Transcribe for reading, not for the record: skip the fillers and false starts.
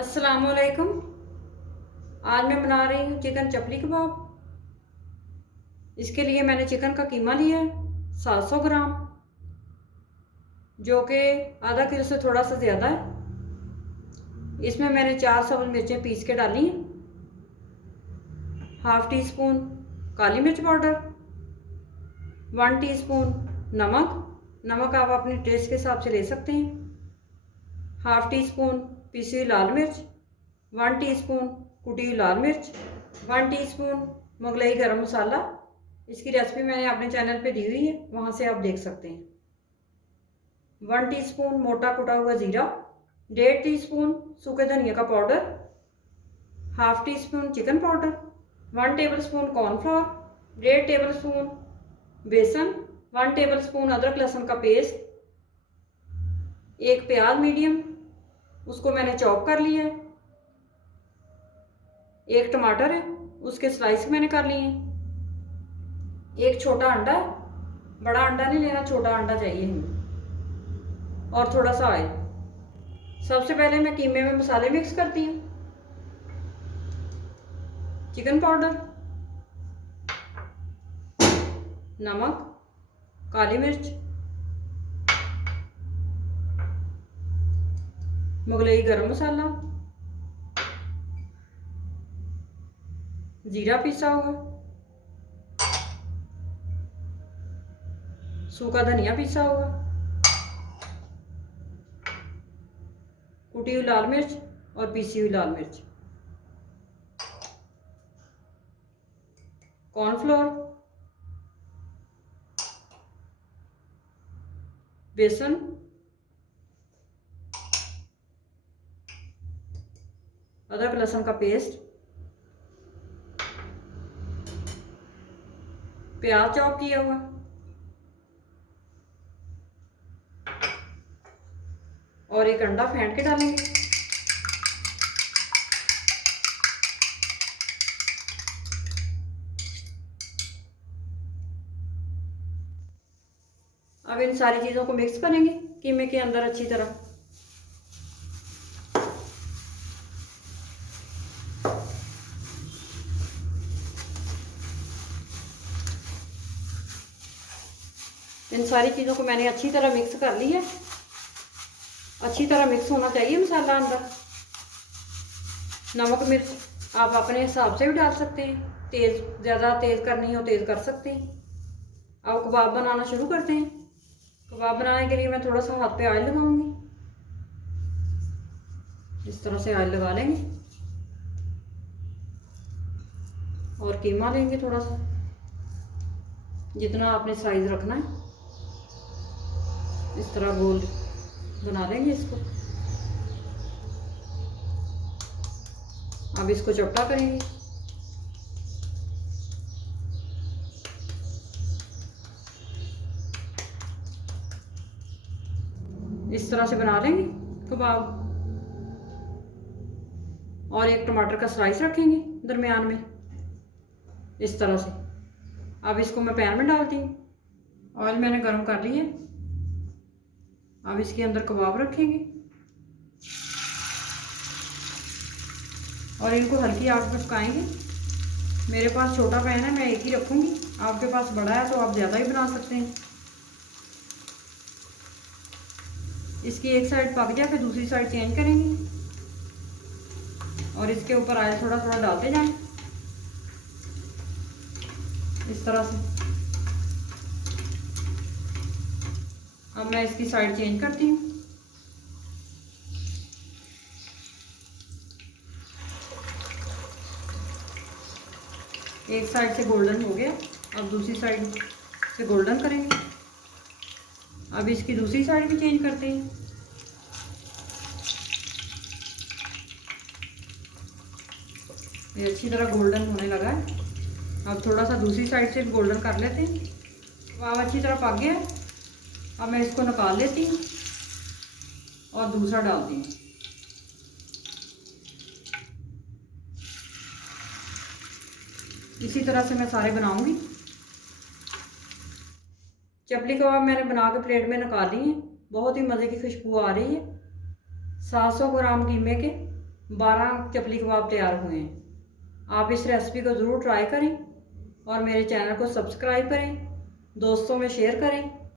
अस्सलामुअलैकुम। आज मैं बना रही हूँ चिकन चपली कबाब। इसके लिए मैंने चिकन का कीमा लिया है 700 ग्राम, जो कि आधा किलो से थोड़ा सा ज़्यादा है। इसमें मैंने 4 सब्ज़ मिर्चें पीस के डाली हैं, हाफ़ टी स्पून काली मिर्च पाउडर, 1 टीस्पून नमक आप अपने टेस्ट के हिसाब से ले सकते हैं, हाफ़ टी स्पून पिसी हुई लाल मिर्च, 1 टीस्पून कुटी हुई लाल मिर्च, 1 टीस्पून मुगलई गरम मसाला। इसकी रेसिपी मैंने अपने चैनल पे दी हुई है, वहाँ से आप देख सकते हैं। 1 टीस्पून मोटा कुटा हुआ ज़ीरा, 1.5 टीस्पून सूखे धनिया का powder, half tea spoon chicken powder, 1 tablespoon cornflour, 1.5 tablespoon बेसन, 1 टेबलस्पून अदरक लहसुन का पेस्ट, एक प्याज मीडियम, उसको मैंने चॉप कर लिया है, एक टमाटर है, उसके स्लाइस मैंने कर लिए हैं, एक छोटा अंडा है, बड़ा अंडा नहीं लेना, छोटा अंडा चाहिए हमें, और थोड़ा सा ऑयल। सबसे पहले मैं कीमे में मसाले मिक्स करती हूँ। चिकन पाउडर, नमक, काली मिर्च, मुगलई गरम मसाला, जीरा पिसा हुआ, सूखा धनिया पिसा हुआ, कुटी हुई लाल मिर्च और पीसी हुई लाल मिर्च, कॉर्नफ्लोर, बेसन, अदरक लहसुन का पेस्ट, प्याज चॉप किया हुआ, और एक अंडा फेंट के डालेंगे। अब इन सारी चीज़ों को मिक्स करेंगे कीमे के अंदर अच्छी तरह। इन सारी चीज़ों को मैंने अच्छी तरह मिक्स कर लिया है। अच्छी तरह मिक्स होना चाहिए मसाला अंदर। नमक मिर्च आप अपने हिसाब से भी डाल सकते हैं, तेज़ ज़्यादा तेज़ करनी हो तेज़ कर सकते हैं। अब कबाब बनाना शुरू करते हैं। कबाब बनाने के लिए मैं थोड़ा सा हाथ पे ऑयल लगाऊंगी। इस तरह से ऑयल लगा लेंगे और कीमा लेंगे थोड़ा सा, जितना आपने साइज रखना है। इस तरह गोल बना लेंगे इसको। अब इसको चपटा करेंगे। इस तरह से बना लेंगे कबाब। और एक टमाटर का स्लाइस रखेंगे दरमियान में, इस तरह से। अब इसको मैं पैन में डालती हूँ। ऑयल मैंने गर्म कर लिया। अब इसके अंदर कबाब रखेंगे और इनको हल्की आंच पर पकाएंगे। मेरे पास छोटा पैन है, मैं एक ही रखूँगी। आपके पास बड़ा है तो आप ज़्यादा ही बना सकते हैं। इसकी एक साइड पक जाए फिर दूसरी साइड चेंज करेंगे और इसके ऊपर ऑयल थोड़ा थोड़ा डालते जाएं, इस तरह से। अब मैं इसकी साइड चेंज करती हूँ। एक साइड से गोल्डन हो गया, अब दूसरी साइड से गोल्डन करेंगे। अब इसकी दूसरी साइड भी चेंज करते हैं। ये अच्छी तरह गोल्डन होने लगा है। अब थोड़ा सा दूसरी साइड से भी गोल्डन कर लेते हैं। कबाब अच्छी तरह पक गया। अब मैं इसको निकाल लेती हूँ और दूसरा डालती हूँ। इसी तरह से मैं सारे बनाऊंगी। चपली कबाब मैंने बना के प्लेट में निकाली है। बहुत ही मज़े की खुशबू आ रही है। 700 ग्राम कीमे के 12 चपली कबाब तैयार हुए हैं। आप इस रेसिपी को ज़रूर ट्राई करें और मेरे चैनल को सब्सक्राइब करें, दोस्तों में शेयर करें।